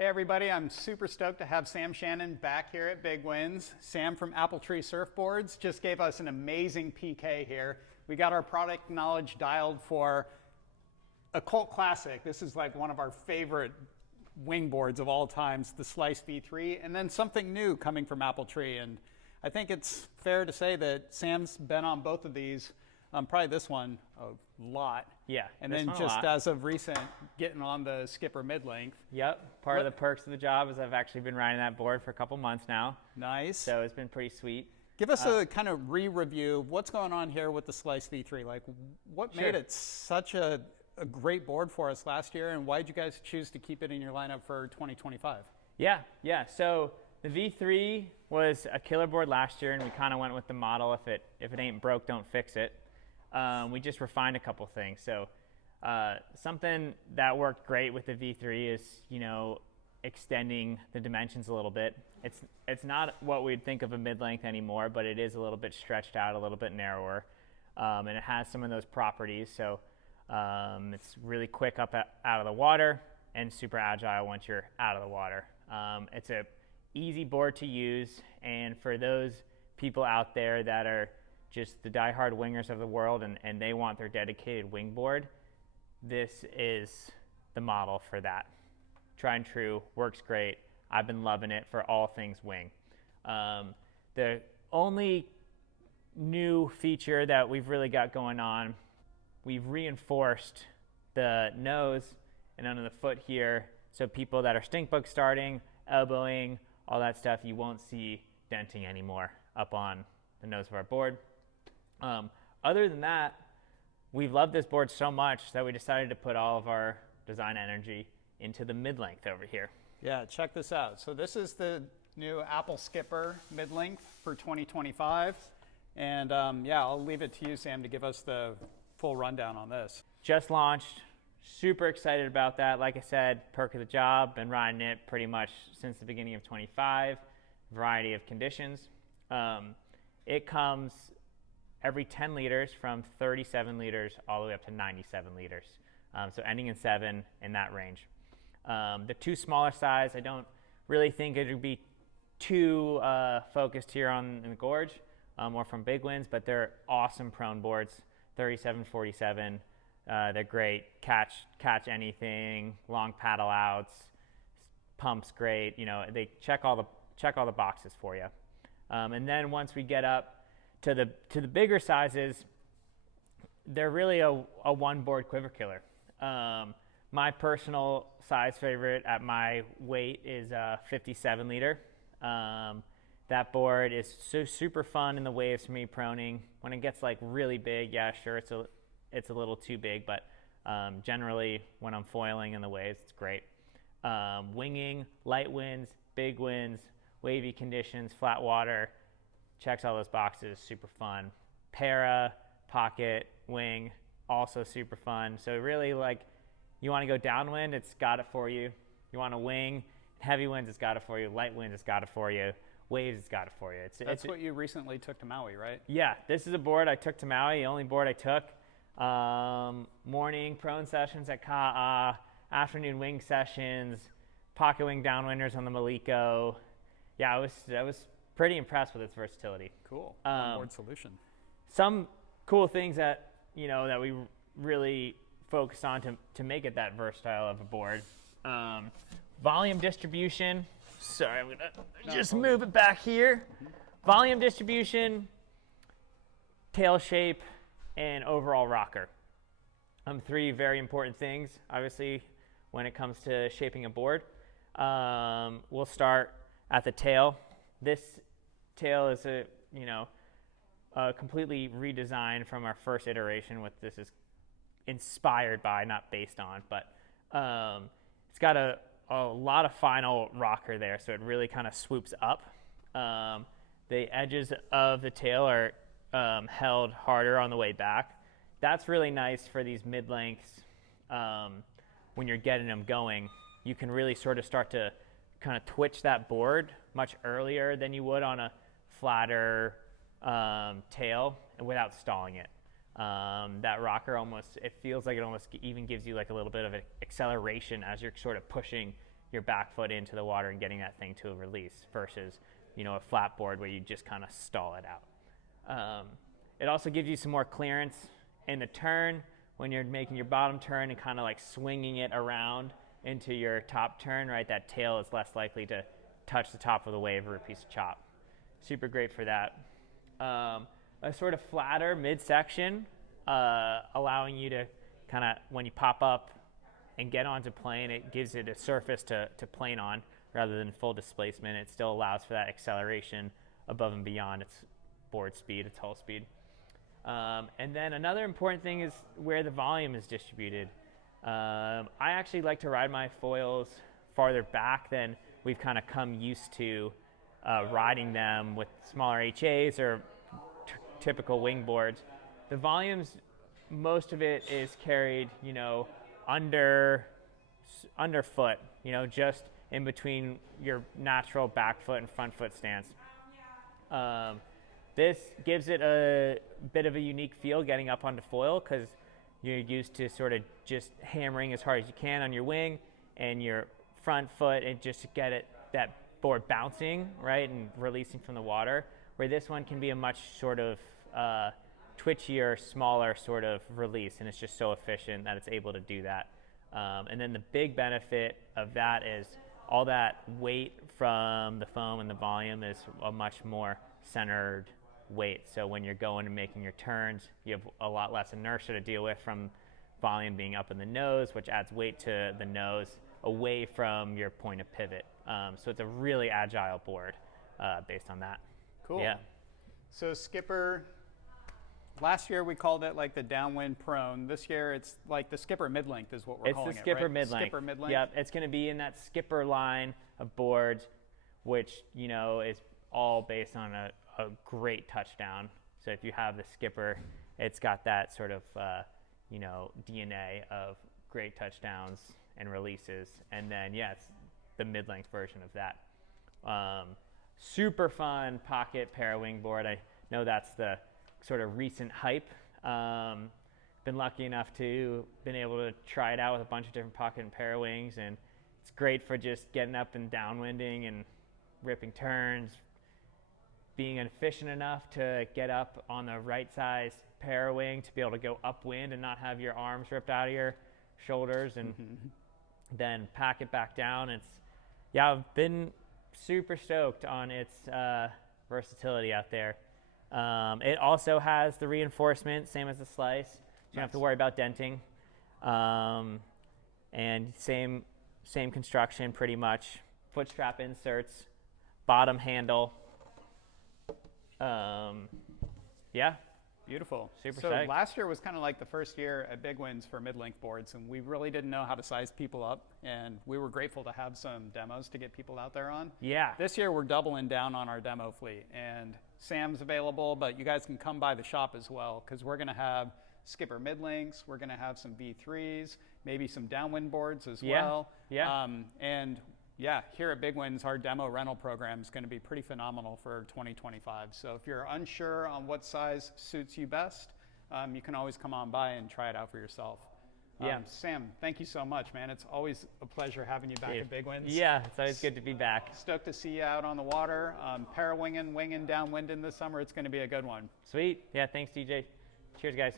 Hey everybody, I'm super stoked to have Sam Shannon back here at Big Wins. Sam from Appletree Surfboards just gave us an amazing PK here. We got our product knowledge dialed for a cult classic. This is like one of our favorite wingboards of all times, the Slice V3, and then something new coming from Appletree. And I think it's fair to say that Sam's been on both of these, probably this one a lot. Yeah. And then just as of recent, getting on the Skipper mid-length. Yep. Part of the perks of the job is I've actually been riding that board for a couple months now. Nice. So it's been pretty sweet. Give us a kind of re-review. What's going on here with the Slice V3? Like, what made it such a great board for us last year, and why did you guys choose to keep it in your lineup for 2025? Yeah. So the V3 was a killer board last year, and we kind of went with the model, if it ain't broke, don't fix it. We just refined a couple things. So something that worked great with the V3 is, extending the dimensions a little bit. It's not what we'd think of a mid-length anymore, but it is a little bit stretched out, a little bit narrower, and it has some of those properties. So it's really quick up out of the water and super agile once you're out of the water. It's a easy board to use, and for those people out there that are just the diehard wingers of the world and they want their dedicated wingboard, this is the model for that. Tried and true, works great. I've been loving it for all things wing. The only new feature that we've really got going on, we've reinforced the nose and under the foot here, so people that are stink bug starting, elbowing, all that stuff, you won't see denting anymore up on the nose of our board. Other than that, we've loved this board so much that we decided to put all of our design energy into the mid-length over here. Yeah, check this out. So this is the new Apple Skipper mid-length for 2025. And I'll leave it to you, Sam, to give us the full rundown on this. Just launched, super excited about that. Like I said, perk of the job, been riding it pretty much since the beginning of 25, variety of conditions. It comes every 10 liters from 37 liters all the way up to 97 liters. So ending in 7 in that range. The two smaller size, I don't really think it would be too focused here in the gorge, or from Big Wins, but they're awesome prone boards, 37, 47. They're great, catch anything, long paddle outs, pumps great. They check all the boxes for you. And then once we get up to the bigger sizes, they're really a one board quiver killer. My personal size favorite at my weight is a 57 liter. That board is so super fun in the waves for me proning. When it gets like really big, yeah, sure, it's a little too big, but generally when I'm foiling in the waves, it's great. Winging, light winds, big winds, wavy conditions, flat water, checks all those boxes, super fun. Para, pocket, wing, also super fun. So really, like, you want to go downwind, it's got it for you. You want to wing, heavy winds, it's got it for you. Light winds, it's got it for you. Waves, it's got it for you. That's what you recently took to Maui, right? Yeah, this is a board I took to Maui, the only board I took. Morning prone sessions at Ka'a, afternoon wing sessions, pocket wing downwinders on the Maliko. Yeah, I was pretty impressed with its versatility. Cool. One-board solution. Some cool things that that we really focused on to make it that versatile of a board. Volume distribution. Sorry, I'm gonna just move it back here. Volume distribution, tail shape, and overall rocker. 3 very important things, obviously, when it comes to shaping a board. We'll start at the tail. This tail is a completely redesigned from our first iteration. What this is inspired by, not based on, but it's got a lot of final rocker there, so it really kind of swoops up. The edges of the tail are held harder on the way back. That's really nice for these mid-lengths. When you're getting them going, you can really sort of start to kind of twitch that board much earlier than you would on a flatter tail without stalling it. That rocker it feels like it almost even gives you like a little bit of an acceleration as you're sort of pushing your back foot into the water and getting that thing to a release versus, you know, a flat board where you just kind of stall it out. It also gives you some more clearance in the turn when you're making your bottom turn and kind of like swinging it around into your top turn, right? That tail is less likely to touch the top of the wave or a piece of chop. Super great for that. A sort of flatter midsection, allowing you to kind of, when you pop up and get onto plane, it gives it a surface to plane on rather than full displacement. It still allows for that acceleration above and beyond its board speed, its hull speed. And then another important thing is where the volume is distributed. I actually like to ride my foils farther back than we've kind of come used to riding them with smaller HAs or typical wing boards. The volumes, most of it is carried, you know, underfoot, you know, just in between your natural back foot and front foot stance. This gives it a bit of a unique feel getting up onto foil because you're used to sort of just hammering as hard as you can on your wing and your front foot and just to get it, that board bouncing, right, and releasing from the water, where this one can be a much sort of twitchier, smaller sort of release, and it's just so efficient that it's able to do that. And then the big benefit of that is all that weight from the foam and the volume is a much more centered weight. So when you're going and making your turns, you have a lot less inertia to deal with from volume being up in the nose, which adds weight to the nose away from your point of pivot. So it's a really agile board based on that. Cool. Yeah. So Skipper, last year we called it like the downwind prone. This year it's like the Skipper mid-length is what we're calling it, It's the Skipper right? mid-length. Skipper mid-length. Yep, it's going to be in that Skipper line of boards, which, you know, is all based on a great touchdown. So if you have the Skipper, it's got that sort of, you know, DNA of great touchdowns and releases. And then, yeah, it's the mid-length version of that. Super fun pocket para-wing board. I know that's the sort of recent hype. Been lucky enough to been able to try it out with a bunch of different pocket and para-wings, and it's great for just getting up and downwinding and ripping turns, being efficient enough to get up on the right size para-wing to be able to go upwind and not have your arms ripped out of your shoulders, and then pack it back down. Yeah, I've been super stoked on its versatility out there. It also has the reinforcement, same as the Slice. So you don't have to worry about denting. And same construction pretty much. Foot strap inserts, bottom handle. Yeah. Beautiful. Super so psyched. Last year was kind of like the first year at Big Winds for mid-length boards, and we really didn't know how to size people up, and we were grateful to have some demos to get people out there on. Yeah. This year we're doubling down on our demo fleet, and Sam's available, but you guys can come by the shop as well, because we're going to have Skipper mid-lengths, we're going to have some V3s, maybe some downwind boards as well. Yeah. And yeah, here at Big Winds, our demo rental program is going to be pretty phenomenal for 2025. So if you're unsure on what size suits you best, you can always come on by and try it out for yourself. Yeah. Sam, thank you so much, man. It's always a pleasure having you back at Big Winds. Yeah, it's always good to be back. Stoked to see you out on the water, para-winging, winging, downwinding this summer. It's going to be a good one. Sweet. Yeah, thanks, DJ. Cheers, guys.